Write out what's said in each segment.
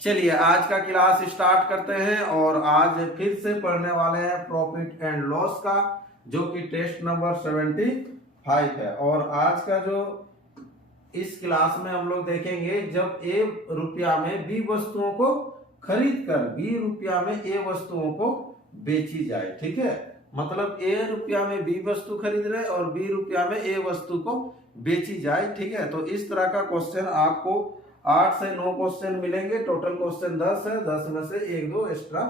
चलिए आज का क्लास स्टार्ट करते हैं और आज फिर से पढ़ने वाले हैं प्रॉफिट एंड लॉस का, जो कि टेस्ट नंबर 75 है। और आज का जो इस क्लास में हम लोग देखेंगे, जब ए रुपया में बी वस्तुओं को खरीद कर बी रुपया में ए वस्तुओं को बेची जाए। ठीक है, मतलब ए रुपया में बी वस्तु खरीद रहे और बी रुपया में ए वस्तु को बेची जाए। ठीक है, तो इस तरह का क्वेश्चन आपको 8 से 9 क्वेश्चन मिलेंगे। टोटल क्वेश्चन 10 है, 10 में से 1-2 एक्स्ट्रा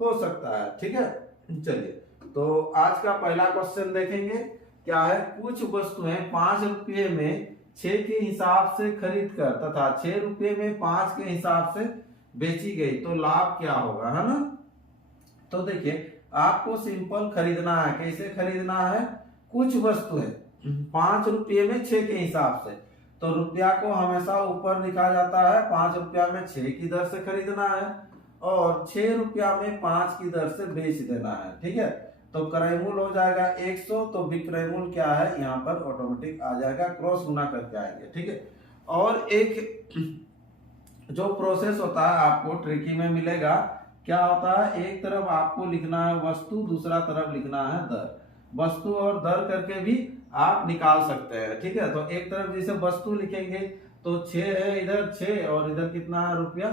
हो सकता है। ठीक है, चलिए तो आज का पहला क्वेश्चन देखेंगे। क्या है, कुछ वस्तुएं 5 रुपये में 6 के हिसाब से खरीद कर तथा 6 रुपये में 5 के हिसाब से बेची गई तो लाभ क्या होगा, है ना। तो देखिए आपको सिंपल खरीदना है। कैसे खरीदना है, कुछ वस्तुएं 5 रुपये में 6 के हिसाब से, तो रुपया को हमेशा ऊपर लिखा जाता है। 5 रुपया में 6 की दर से खरीदना है और 6 रुपया में 5 की दर से बेच देना है। ठीक है, तो क्रय मूल्य हो जाएगा 100, तो विक्रय मूल्य क्या है यहाँ पर ऑटोमेटिक आ जाएगा, क्रॉस गुना करके आएंगे। ठीक है, और एक जो प्रोसेस होता है आपको ट्रिकी में मिलेगा। क्या होता है, एक तरफ आपको लिखना है वस्तु, दूसरा तरफ लिखना है दर। वस्तु और दर करके भी आप निकाल सकते हैं। ठीक है, तो एक तरफ जैसे वस्तु लिखेंगे तो 6 है, इधर 6 और इधर कितना है रुपया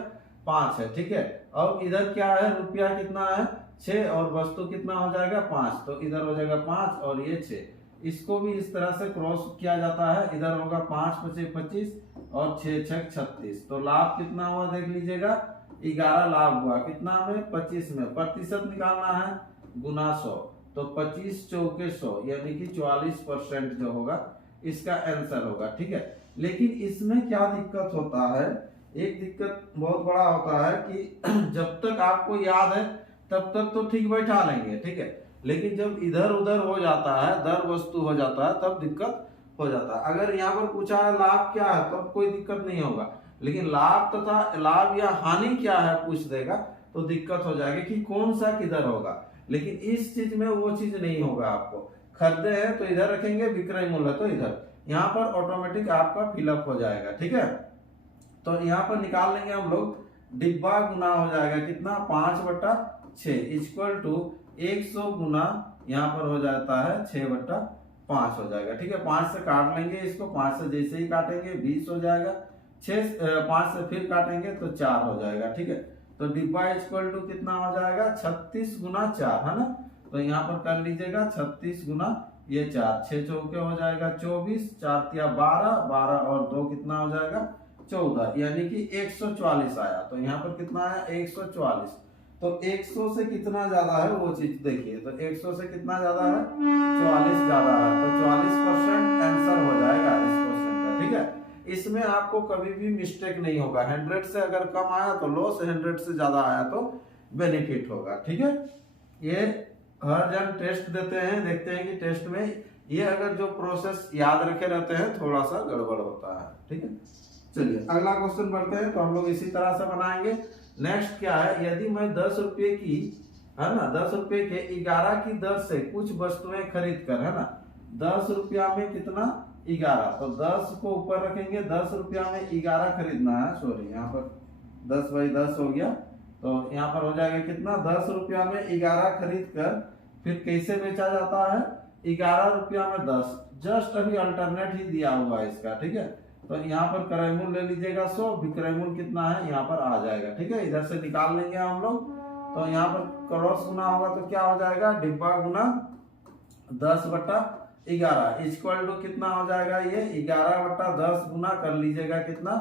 5 है। ठीक है, और इधर क्या है, रुपया कितना है 6 और वस्तु कितना हो जाएगा 5, तो इधर हो जाएगा 5 और ये 6। इसको भी इस तरह से क्रॉस किया जाता है। इधर होगा 5 × 5 = 25 और 6 × 6 = 36। तो लाभ कितना हुआ देख लीजिएगा, 11 लाभ हुआ। कितना में 25 में प्रतिशत निकालना है गुना 100, तो 25 चौके 100 यानी कि 44% जो होगा इसका आंसर होगा। ठीक है, लेकिन इसमें क्या दिक्कत होता है, एक दिक्कत बहुत बड़ा होता है कि जब तक आपको याद है तब तक तो ठीक बैठा लेंगे। ठीक है, लेकिन जब इधर उधर हो जाता है, दर वस्तु हो जाता है, तब दिक्कत हो जाता है। अगर यहाँ पर पूछा है लाभ क्या है तब कोई दिक्कत नहीं होगा, लेकिन लाभ तथा लाभ या हानि क्या है पूछ देगा तो दिक्कत हो जाएगी कि कौन सा किधर होगा। लेकिन इस चीज में वो चीज नहीं होगा। आपको खरीदे हैं तो इधर रखेंगे, विक्रय मूल्य तो इधर, यहाँ पर ऑटोमेटिक आपका फिलअप हो जाएगा। ठीक है, तो यहाँ पर निकाल लेंगे हम लोग, डिब्बा गुना हो जाएगा कितना 5/6 = 100 गुना यहाँ पर हो जाता है 6/5 हो जाएगा। ठीक है, 5 से काट लेंगे इसको, 5 से जैसे ही काटेंगे 20 हो जाएगा, 5 से फिर काटेंगे तो 4 हो जाएगा। ठीक है, तो डिब्बा = कितना हो जाएगा 36 × 4, है ना। तो यहाँ पर कर लीजिएगा 36 गुना ये 4, 6 चौके हो जाएगा 24, 4 × 12, 12 और 2 कितना हो जाएगा 14, यानी कि 144 आया। तो यहाँ पर कितना आया 144। तो 100 से कितना ज्यादा है वो चीज देखिए, तो 100 से कितना ज्यादा है 44 ज्यादा है, तो 44% आंसर हो जाएगा इस क्वेश्चन का। ठीक है, इसमें आपको कभी भी मिस्टेक नहीं होगा। 100 से अगर कम आया तो लॉस, 100 से ज्यादा आया तो बेनिफिट होगा। ठीक है, ये हर जन टेस्ट देते हैं, देखते हैं कि टेस्ट में ये अगर जो प्रोसेस याद रखे रहते हैं थोड़ा सा गड़बड़ होता है। ठीक है, चलिए अगला क्वेश्चन बढ़ते हैं। तो हम लोग इसी तरह से बनाएंगे। नेक्स्ट क्या है, यदि मैं 10 रुपये की, है ना, 10 रुपये के 11 की दर से कुछ वस्तुएं खरीद कर, है ना, 10 रुपया में कितना 11, तो 10 को ऊपर रखेंगे, 10 रुपया में 11 खरीदना है। सॉरी, यहाँ पर 10/10 हो गया, तो यहाँ पर हो जाएगा कितना 10 रुपया में 11 खरीद कर फिर कैसे बेचा जाता है 11 रुपया में 10। जस्ट अभी अल्टरनेट ही दिया हुआ है इसका। ठीक है, तो यहाँ पर क्रय मूल्य ले लीजिएगा 100, विक्रय मूल्य कितना है यहाँ पर आ जाएगा। ठीक है, इधर से निकाल लेंगे हम लोग, तो यहाँ पर क्रॉस गुना होगा तो क्या हो जाएगा, डिब्बा गुना 10/11 = कितना हो जाएगा, ये 11/10 गुना कर लीजिएगा कितना,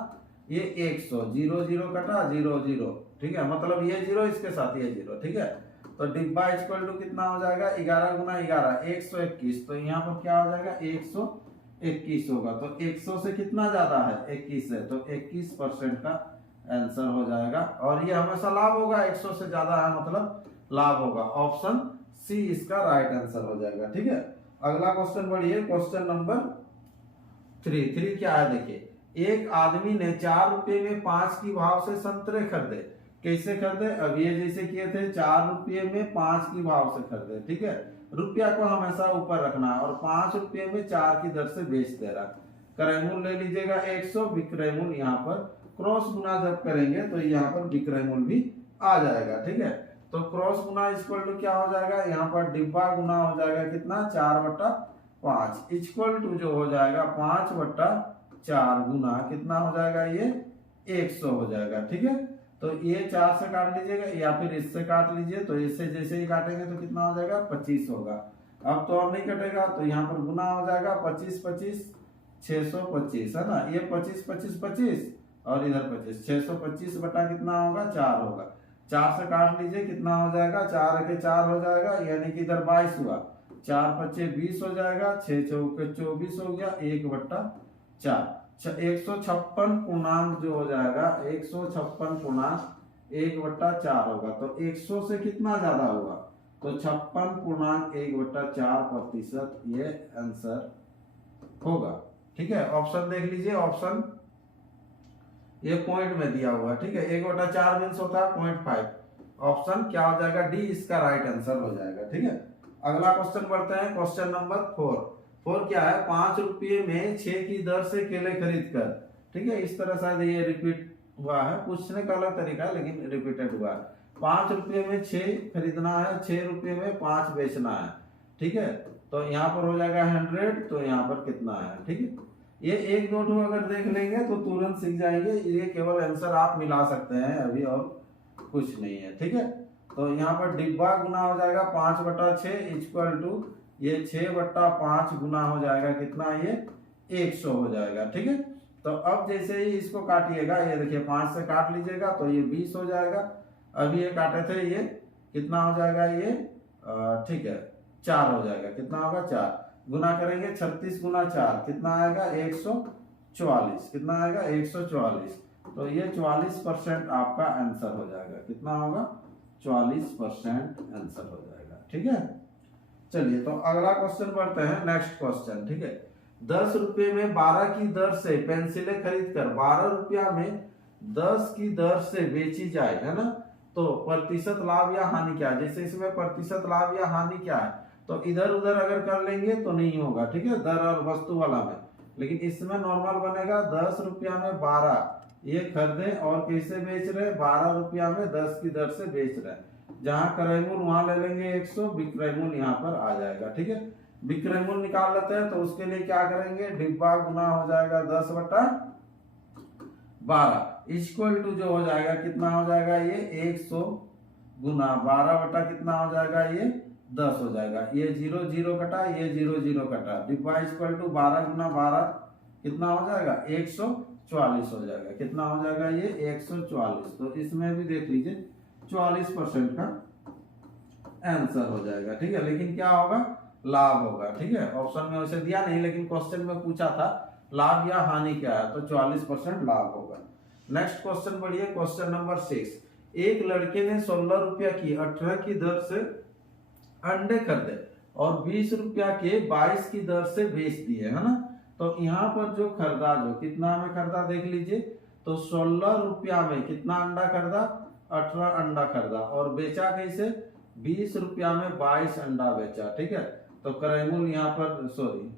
ये 100, 0 0 कटा 0 0। ठीक है, मतलब ये 0 इसके साथ ये 0। ठीक है, तो डिब्बा = कितना हो जाएगा 11 × 11 121, तो यहाँ पर क्या हो जाएगा 121 होगा। तो 100 से कितना ज्यादा है 21 है, तो 21% का आंसर हो जाएगा। और ये हमेशा लाभ होगा, 100 से ज्यादा है मतलब लाभ होगा। ऑप्शन सी इसका राइट आंसर हो जाएगा। ठीक है, अगला क्वेश्चन बढ़िए, क्वेश्चन नंबर 3 क्या है देखिए। एक आदमी ने 4 रुपये में 5 की भाव से संतरे खरीदे। कैसे खरीदे, अब ये जैसे किए थे 4 रुपये में 5 की भाव से खरीदे। ठीक है, रुपया को हमेशा ऊपर रखना है और 5 रुपये में 4 की दर से बेच दे रहा। क्रय मूल्य ले लीजिएगा 100, विक्रय मूल्य यहाँ पर क्रॉस गुना जब करेंगे तो यहाँ पर विक्रय मूल्य भी आ जाएगा, ठीक है। तो क्रॉस गुना इक्वल टू क्या हो जाएगा, यहाँ पर डिब्बा गुना हो जाएगा कितना 4/5 इक्वल टू जो हो जाएगा 5/4 गुना कितना हो जाएगा ये 100 हो जाएगा, ठीक है। तो ये 4 से काट लीजिएगा या फिर इससे काट लीजिए, तो इससे जैसे ही काटेंगे तो कितना हो जाएगा 25 होगा। अब तो और नहीं कटेगा तो यहाँ पर गुना हो जाएगा 25/25 625 है ना, ये 25/25 और इधर 25 625 बटा कितना होगा 4 होगा। 4 से काट लीजिए कितना हो जाएगा 4 के 4 हो जाएगा, यानी कि इधर 22 हुआ, 4×5 = 20 हो जाएगा, 6×4 = 24 हो गया 1/4 156 पूर्णांक जो हो जाएगा 156 पूर्णांक 1/4 होगा। तो 100 से कितना ज्यादा होगा तो 56 पूर्णांक 1/4% ये आंसर होगा, ठीक है। ऑप्शन देख लीजिए, ऑप्शन ये पॉइंट में दिया हुआ, ठीक है। 1/4 मीन्स होता है 0.5, ऑप्शन क्या हो जाएगा डी इसका राइट आंसर हो जाएगा, ठीक है। अगला क्वेश्चन बढ़ते हैं, क्वेश्चन नंबर 4 क्या है, 5 रुपये में 6 की दर से केले खरीद कर, ठीक है। इस तरह शायद ये रिपीट हुआ है, पूछने का अलग तरीका है लेकिन रिपीटेड हुआ है। 5 रुपये में 6 खरीदना है, 6 रुपये में 5 बेचना है, ठीक है। तो यहाँ पर हो जाएगा 100, तो यहाँ पर कितना है, ठीक है। ये 1-2 अगर देख लेंगे तो तुरंत सीख जाएंगे, ये केवल आंसर आप मिला सकते हैं अभी और कुछ नहीं है, ठीक है। तो यहाँ पर डिब्बा गुना हो जाएगा 5/6 इक्वल टू ये 6/5 गुना हो जाएगा कितना ये 100 हो जाएगा, ठीक है। तो अब जैसे ही इसको काटिएगा, ये देखिए 5 से काट लीजिएगा तो ये 20 हो जाएगा, अभी ये काटे थे ये कितना हो जाएगा ये ठीक है 4 हो जाएगा, कितना होगा 4 गुना करेंगे 36 × 4 कितना आएगा 144, कितना आएगा 144, तो ये 44% आपका आंसर हो जाएगा, कितना होगा 44% आंसर हो जाएगा, ठीक है। चलिए तो अगला क्वेश्चन पढ़ते हैं, नेक्स्ट क्वेश्चन, ठीक है। 10 रुपये में 12 की दर से पेंसिलें खरीद कर 12 रुपया में 10 की दर से बेची जाए, है ना, तो प्रतिशत लाभ या हानि क्या है। जैसे इसमें प्रतिशत लाभ या हानि क्या है, तो इधर उधर अगर कर लेंगे तो नहीं होगा, ठीक है, दर और वस्तु वाला में। लेकिन इसमें नॉर्मल बनेगा 10 रुपया में 12 ये खरीदे और कैसे बेच रहे 12 रुपया में 10 की दर से बेच रहे हैं। जहां क्रय मूल्य वहां ले लेंगे 100, विक्रय मूल्य यहाँ पर आ जाएगा, ठीक है। विक्रय मूल्य निकाल लेते हैं, तो उसके लिए क्या करेंगे, डिब्बा गुना हो जाएगा 10/12 इक्वल टू जो हो जाएगा कितना हो जाएगा ये 100 गुना 12 कितना हो जाएगा ये 10 हो जाएगा, ये 0 0 कटा, ये 0 0 कटा, डिब्बा इक्वल टू 12 × 12 कितना हो जाएगा 144 हो जाएगा, कितना हो जाएगा ये 144। तो इसमें भी देख लीजिए 44% का आंसर हो जाएगा, ठीक है। लेकिन क्या होगा लाभ होगा, ठीक है। ऑप्शन में वैसे दिया नहीं लेकिन क्वेश्चन में पूछा था लाभ या हानि क्या है, तो 44% लाभ होगा। नेक्स्ट क्वेश्चन बढ़िए, क्वेश्चन नंबर 6। एक लड़के ने 16 रुपया की 18 की दर से अंडे खरीदे और 20 रुपया के 22 की दर से बेच दिए, है ना। तो यहाँ पर जो खरीदा, जो कितना में खरीदा देख लीजिए, तो 16 रुपया में कितना अंडा खरीदा 18 अंडा खरीदा और बेचा कैसे 20 रुपया में 22 अंडा बेचा, ठीक है। तो क्रय मूल्य यहाँ पर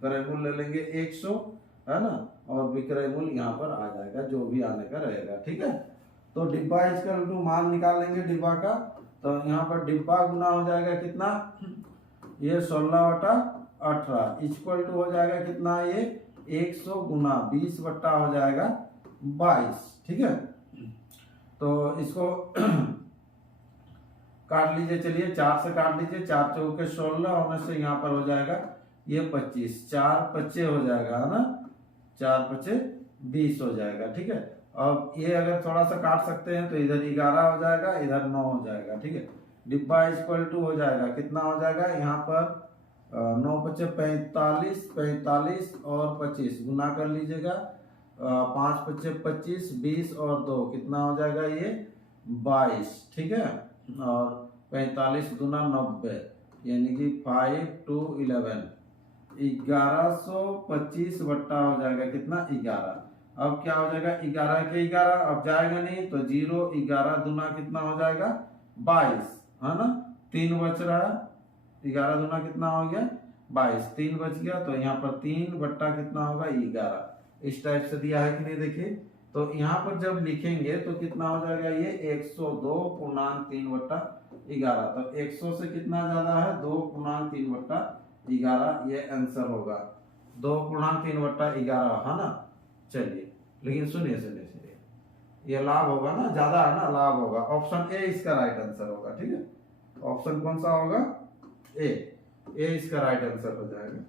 क्रय मूल्य ले लेंगे 100, है ना, और विक्रय मूल्य यहाँ पर आ जाएगा जो भी आने का रहेगा, ठीक है। तो डिब्बा इक्वल टू मान निकाल लेंगे डिब्बा का, तो यहाँ पर डिब्बा गुना हो जाएगा कितना ये 16/18 इक्वल टू हो जाएगा कितना ये 100 गुना 20 बट्टा हो जाएगा 22, ठीक है। तो इसको काट लीजिए, चलिए 4 से काट लीजिए, 4 चौके 16 होने से यहाँ पर हो जाएगा ये 25, 4 5 हो जाएगा, है ना, 4 5 20 हो जाएगा, ठीक है। अब ये अगर थोड़ा सा काट सकते हैं तो इधर 11 हो जाएगा, इधर 9 हो जाएगा, ठीक है। डिब्बा इक्वल टू हो जाएगा कितना हो जाएगा यहाँ पर 9 5 45, 45 और 25 गुना कर लीजिएगा, 5 5 25, 20 और 2 कितना हो जाएगा ये 22, ठीक है। और 45 गुना 90 यानी कि 5 2 11 1125 बट्टा हो जाएगा कितना 11। अब क्या हो जाएगा 11 के 11, अब जाएगा नहीं तो 0 11 दूना कितना हो जाएगा 22, है ना, 3 बच रहा है, 11 दूना कितना हो गया 22, 3 बच गया, तो यहाँ पर 3 बट्टा कितना होगा 11। इस टाइप से दिया है कि नहीं, देखिए तो यहाँ पर जब लिखेंगे तो कितना हो जाएगा ये 102.3/11। तो 100 से कितना ज्यादा है 2.3/11, ये आंसर होगा 2.3/11 है ना। चलिए लेकिन सुनिए सुनिए सुनिए, ये लाभ होगा ना, ज्यादा है ना, लाभ होगा। ऑप्शन ए इसका राइट आंसर होगा। ठीक है, ऑप्शन कौन सा होगा, ए इसका राइट आंसर हो जाएगा।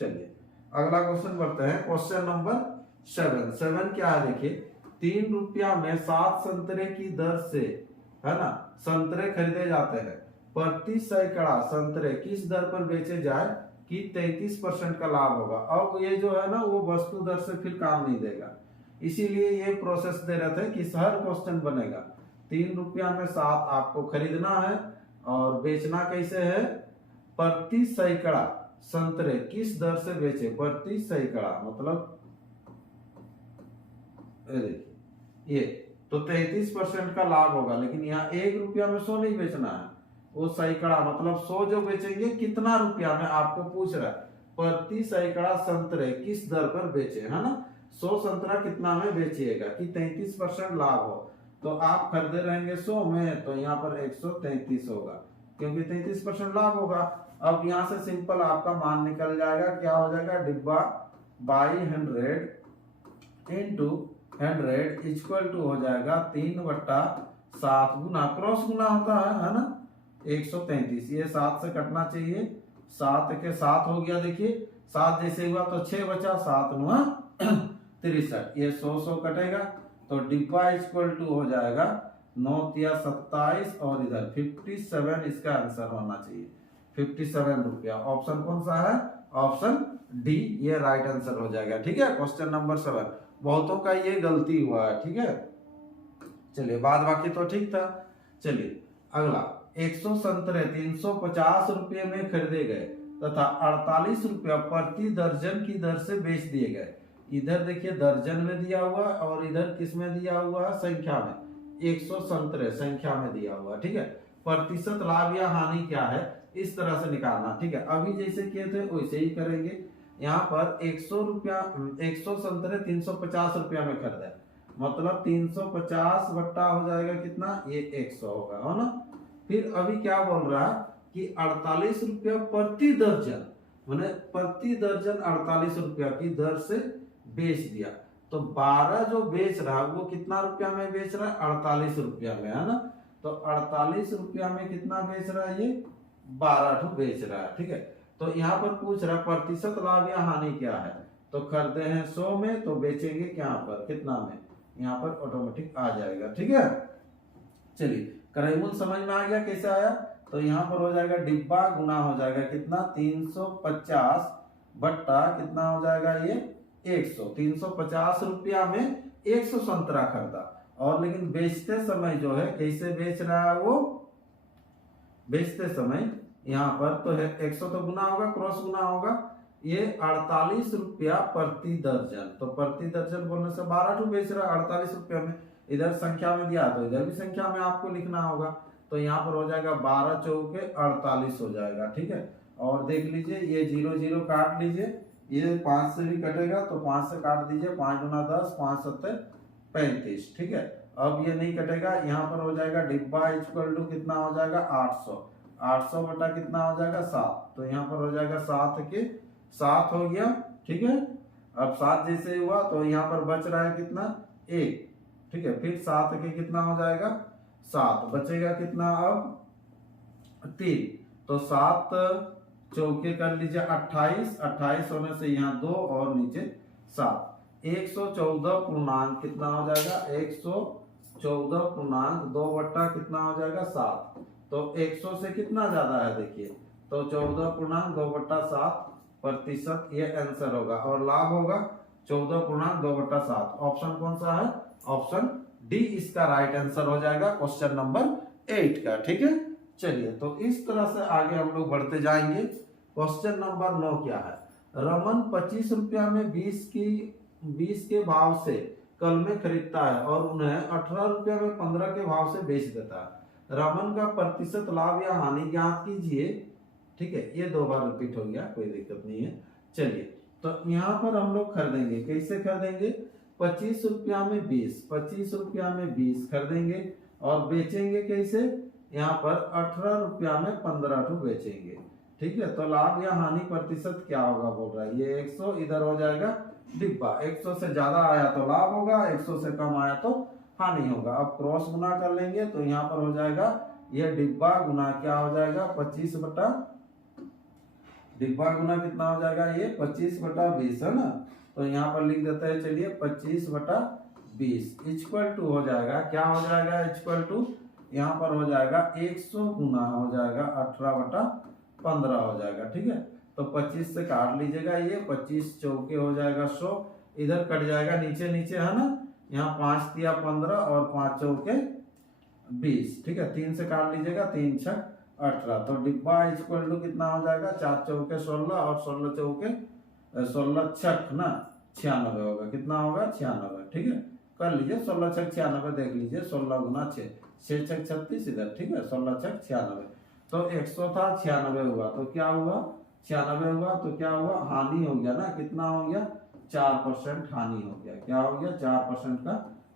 चलिए अगला क्वेश्चन बढ़ते हैं, क्वेश्चन नंबर 7 क्या है देखिए, 3 रुपया में 7 संतरे की दर से, है ना, संतरे खरीदे जाते हैं। प्रति सैकड़ा संतरे किस दर पर बेचे जाए कि 33% का लाभ होगा। अब ये जो है ना वो वस्तु दर से फिर काम नहीं देगा, इसीलिए ये प्रोसेस दे रहे थे कि हर क्वेश्चन बनेगा 3 रुपया में 7 आपको खरीदना है और बेचना कैसे है, प्रति सैकड़ा संतरे किस दर से बेचे, प्रति सैकड़ा मतलब देखिए ये तो 33% का लाभ होगा। लेकिन यहाँ 1 रुपया में 100 नहीं बेचना है, वो सैकड़ा मतलब 100 जो बेचेंगे कितना रुपया में आपको पूछ रहा है, प्रति सैकड़ा संतरे किस दर पर बेचे, है ना। 100 संतरा कितना में बेचिएगा कि 33% लाभ हो, तो आप खरीदे रहेंगे 100 में, तो यहाँ पर 133 होगा क्योंकि 33% लाभ होगा। अब यहाँ से सिंपल आपका मान निकल जाएगा, क्या हो जाएगा, डिब्बा बाई 100 इंटू 100 इक्वल टू हो जाएगा 3/7 गुना क्रॉस गुना होता है ना 133। ये 7 से कटना चाहिए, 7 के 7 हो गया, देखिए 7 जैसे हुआ तो 6 बचा, 7 9 63, ये 100 कटेगा तो डिब्बा इक्वल टू हो जाएगा 9 तिया 27 और इधर 57, इसका आंसर होना चाहिए 57 रुपया। ऑप्शन कौन सा है, ऑप्शन डी, ये राइट आंसर हो जाएगा। ठीक है, क्वेश्चन नंबर 7 बहुतों का ये गलती हुआ है। ठीक है, चलिए बाद बाकी तो ठीक था। चलिए अगला, 100 संतरे 350 रुपये में खरीदे गए तथा 48 रुपया प्रति दर्जन की दर से बेच दिए गए। इधर देखिए दर्जन में दिया हुआ और इधर किस में दिया हुआ है, संख्या में। 100 संतरे संख्या में दिया हुआ। ठीक है, प्रतिशत लाभ या हानि क्या है इस तरह से निकालना। ठीक है, अभी जैसे किए थे वैसे ही करेंगे। यहाँ पर 100 संतरे 350 रुपया में खरीदा, मतलब 350 बट्टा हो जाएगा कितना, ये 100 होगा, है ना। फिर अभी क्या बोल रहा है कि 48 रुपया प्रति दर्जन, मैंने प्रति दर्जन 48 रुपया की दर से बेच दिया। तो 12 जो बेच रहा है वो कितना रुपया में बेच रहा है, 48 रुपया में, है ना। तो 48 रुपया में कितना बेच रहा है, ये 12 बेच रहा है। ठीक है, तो यहाँ पर पूछ रहा है प्रतिशत लाभ या हानि क्या है, तो खरीदे हैं 100 में तो बेचेंगे क्या पर कितना में, यहाँ पर ऑटोमेटिक आ जाएगा। ठीक है, चलिए करैमुल समझ में आ गया कैसे आया। तो यहाँ पर हो जाएगा डिब्बा गुना हो जाएगा कितना 350 बट्टा कितना हो जाएगा ये 100। 350 रुपया में 100 संतरा खरीदा और लेकिन बेचते समय जो है कैसे बेच रहा है वो, बेचते समय यहाँ पर तो है 100 तो गुना होगा, क्रॉस गुना होगा, ये 48 रुपया प्रति दर्जन। तो प्रति दर्जन बोलने से 12 बेच रहा है 48 रुपया में, इधर संख्या में दिया तो इधर भी संख्या में आपको लिखना होगा। तो यहाँ पर हो जाएगा 12 चौके 48 हो जाएगा। ठीक है, और देख लीजिए ये 0 0 काट लीजिए, ये 5 से भी कटेगा तो 5 से काट दीजिए, 5 गुना 10 5 7 35। ठीक है, अब ये नहीं कटेगा, यहाँ पर हो जाएगा डिब्बा इक्वल टू कितना हो जाएगा 800 बटा कितना हो जाएगा 7। तो यहाँ पर हो जाएगा 7 के 7 हो गया। ठीक है, अब 7 जैसे हुआ तो यहाँ पर बच रहा है कितना 1। ठीक है, फिर 7 के कितना हो जाएगा 7, बचेगा कितना अब 3। तो 7 चौके कर लीजिए 28, 28 होने से यहाँ 2 और नीचे 7, 114 पूर्णांक कितना हो जाएगा 114 पूर्णांक 2 बट्टा कितना हो जाएगा 7। तो 100 से कितना ज्यादा है देखिए, तो 14 पूर्णांक 2 बट्टा 7 प्रतिशत, ये आंसर होगा। और लाभ होगा 14 पूर्णांक 2 बट्टा 7। ऑप्शन कौन सा है, ऑप्शन डी इसका राइट आंसर हो जाएगा क्वेश्चन नंबर 8 का। ठीक है, चलिए तो इस तरह से आगे हम लोग बढ़ते जाएंगे। क्वेश्चन नंबर 9 क्या है, रमन 25 रुपया में 20 के भाव से कलमे खरीदता है और उन्हें 18 रुपया में 15 के भाव से बेच देता है। रमन का प्रतिशत लाभ या हानि ज्ञात कीजिए। ठीक है, ये 2 बार रिपीट हो गया, कोई दिक्कत नहीं है। चलिए तो यहाँ पर हम लोग खरीदेंगे, कैसे खरीदेंगे, 25 रुपया में 20, 25 रुपया में 20 खरीदेंगे और बेचेंगे कैसे, यहाँ पर 18 रुपया में 15 ठू बेचेंगे। ठीक है, तो लाभ या हानि प्रतिशत क्या होगा बोल रहा है, ये 100 इधर हो जाएगा डिब्बा, 100 से ज्यादा आया तो लाभ होगा, 100 से कम आया तो हानि होगा। अब क्रॉस गुना कर लेंगे तो यहाँ पर हो जाएगा ये डिब्बा गुना क्या हो जाएगा 25 बटा, डिब्बा गुना कितना हो जाएगा ये 25 बटा 20 है ना, तो यहाँ पर लिख देते हैं चलिए 25 बटा 20 इक्वल टू हो जाएगा, क्या हो जाएगा इक्वल टू, यहाँ पर हो जाएगा 100 गुना हो जाएगा 18 बटा 15 हो जाएगा। ठीक है, तो 25 से काट लीजिएगा, ये 25 चौके हो जाएगा 100, इधर कट जाएगा नीचे नीचे है ना, यहाँ 5 दिया 15 और 5 चौके 20। ठीक है, 3 से काट लीजिएगा, 3 छक 18, तो डिब्बा इक्वल टू कितना हो जाएगा 4 चौके 16 और 16 चौके 16 छक ना 96 होगा, कितना होगा 96। ठीक है, कर लीजिए 16 छक 96 देख लीजिए, 16 गुना 6, 6 छक 36 इधर। ठीक है, 16 छक 96, तो 100 था 96 हुआ, तो क्या हुआ 96 हुआ, तो क्या हुआ हानि हो गया ना, कितना हो गया 4% हानि हो गया, क्या हो गया 4% का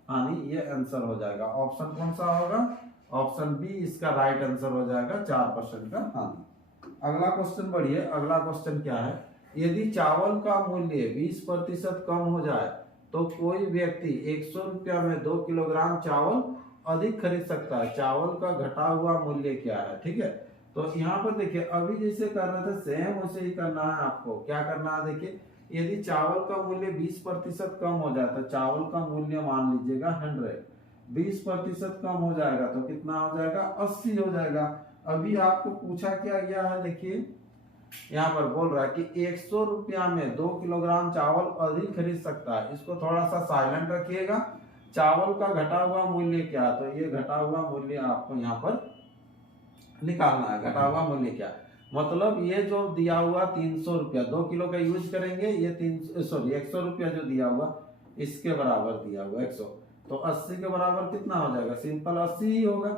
हानि, ये आंसर हो जाएगा। ऑप्शन कौन सा होगा, ऑप्शन बी इसका राइट आंसर हो जाएगा 4% का हानि। अगला क्वेश्चन बढ़िए, अगला क्वेश्चन क्या है, यदि चावल का मूल्य 20% कम हो जाए तो कोई व्यक्ति 100 रुपया में 2 किलोग्राम चावल अधिक खरीद सकता है, चावल का घटा हुआ मूल्य क्या है। ठीक है, तो यहाँ पर देखिए अभी जैसे कर रहे थे सेम वैसे ही करना है आपको, क्या करना है देखिए, यदि चावल का मूल्य 20% कम हो जाए तो चावल का मूल्य मान लीजिएगा 100, 20% कम हो जाएगा तो कितना हो जाएगा 80 हो जाएगा। अभी आपको पूछा क्या गया है, देखिए यहाँ पर बोल रहा है कि 100 रुपया में 2 किलोग्राम चावल अधिक खरीद सकता है, इसको थोड़ा सा साइलेंट रखिएगा। चावल का घटा हुआ मूल्य क्या, तो ये घटा हुआ मूल्य आपको यहाँ पर निकालना है, घटा हुआ मूल्य क्या, मतलब ये जो दिया हुआ 300 रुपया 2 किलो का यूज करेंगे, ये 100 रुपया जो दिया हुआ इसके बराबर दिया हुआ 100, तो 80 के बराबर कितना हो जाएगा, सिंपल 80 ही होगा।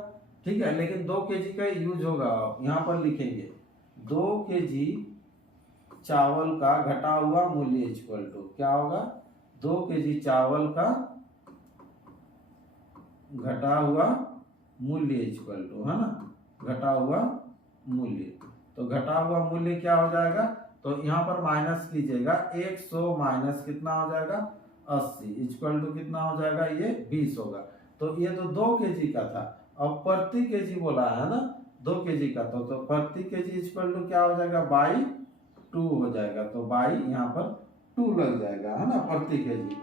ठीक है, लेकिन 2 केजी का यूज होगा, यहाँ पर लिखेंगे 2 केजी चावल का घटा हुआ मूल्य इक्वल टू क्या होगा, 2 केजी चावल का घटा हुआ मूल्य इक्वल टू है ना, घटा हुआ मूल्य, तो घटा हुआ मूल्य क्या हो जाएगा, तो यहाँ पर माइनस कीजिएगा 100 माइनस कितना हो जाएगा 80 इक्वल टू कितना हो जाएगा ये 20 होगा। तो ये तो 2 केजी का था, अब प्रति केजी बोला है ना 2 केजी का, तो प्रति केजी इक्वल टू क्या हो जाएगा बाई 2 हो जाएगा, तो बाई यहाँ पर 2 लग जाएगा है ना प्रति केजी,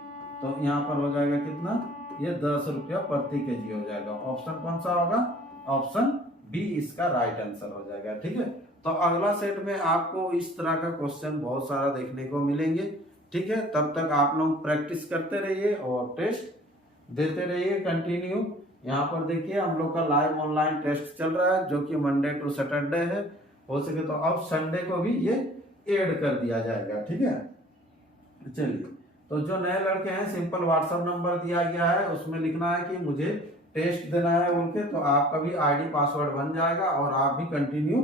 तो यहाँ पर हो जाएगा कितना ये 10 रुपया प्रति केजी हो जाएगा। ऑप्शन कौन सा होगा, ऑप्शन बी इसका राइट आंसर हो जाएगा। ठीक है, तो अगला सेट में आपको इस तरह का क्वेश्चन बहुत सारा देखने को मिलेंगे। ठीक है, तब तक आप लोग प्रैक्टिस करते रहिए और टेस्ट देते रहिए कंटिन्यू। यहाँ पर देखिए हम लोग का लाइव ऑनलाइन टेस्ट चल रहा है जो कि मंडे टू सैटरडे है, हो सके तो अब संडे को भी ये ऐड कर दिया जाएगा। ठीक है, चलिए, तो जो नए लड़के हैं सिंपल व्हाट्सएप नंबर दिया गया है उसमें लिखना है कि मुझे टेस्ट देना है बोल के, तो आपका भी आईडी पासवर्ड बन जाएगा और आप भी कंटिन्यू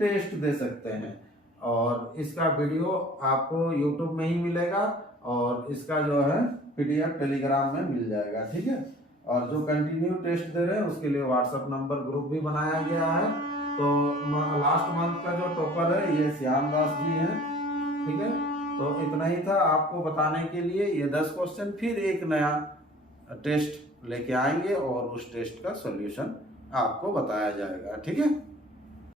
टेस्ट दे सकते हैं। और इसका वीडियो आपको यूट्यूब में ही मिलेगा और इसका जो है पीडीएफ टेलीग्राम में मिल जाएगा। ठीक है, और जो कंटिन्यू टेस्ट दे रहे हैं उसके लिए व्हाट्सएप नंबर ग्रुप भी बनाया गया है। तो लास्ट मंथ का जो टॉपर है ये श्याम दास जी हैं। ठीक है, तो इतना ही था आपको बताने के लिए, ये 10 क्वेश्चन फिर एक नया टेस्ट लेके आएंगे और उस टेस्ट का सॉल्यूशन आपको बताया जाएगा। ठीक है।